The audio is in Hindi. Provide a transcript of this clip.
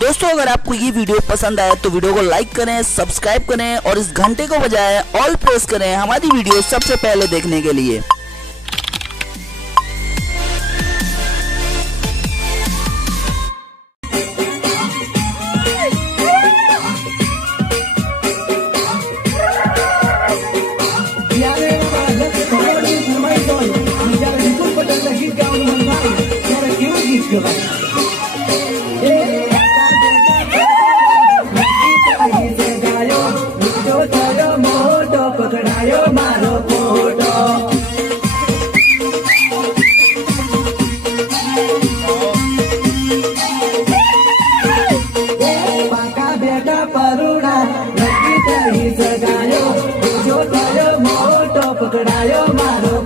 दोस्तों अगर आपको ये वीडियो पसंद आए तो वीडियो को लाइक करें, सब्सक्राइब करें और इस घंटे को बजाय ऑल प्रेस करें हमारी वीडियो सबसे पहले देखने के लिए। पकड़ायो मारो